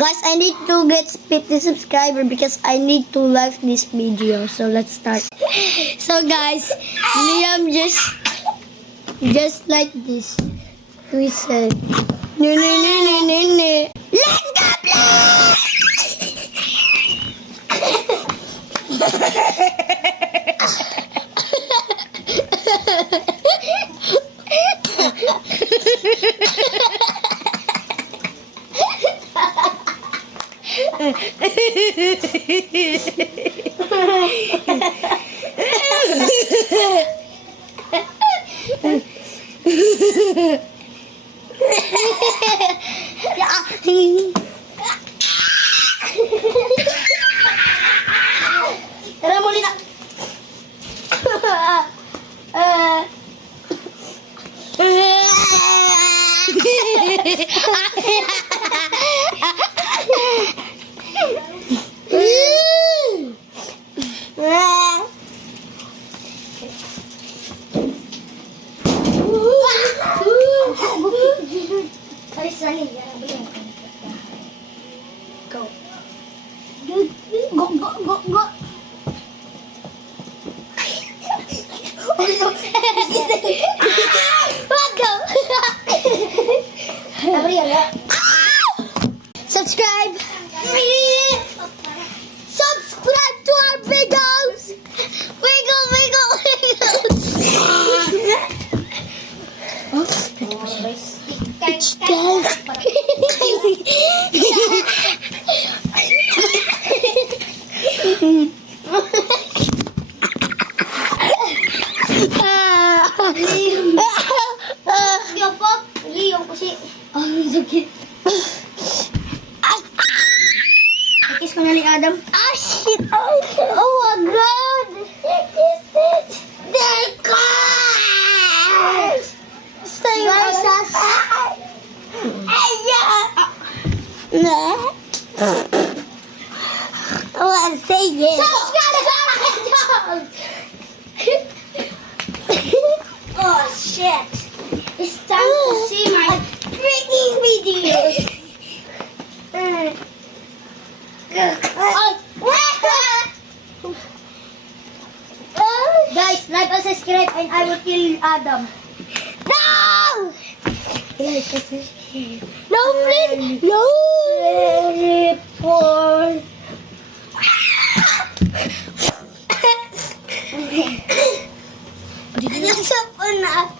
Guys, I need to get 50 subscribers because I need to like this video. So let's start. So guys, Liam just like this. We said, no. Let's go play! Tara muli na. Go. Go. Subscribe. Subscribe to our videos. Wiggle. It's guys. Leo kasi. Sakit. Kiss ko na ni Adam. Shit. Oh my God. They're cars. Stay guys. I want to say this. Oh shit. It's time to see my freaking videos. Guys, like and subscribe and I will kill Adam. No! No, please! No! Report! Nasa po na.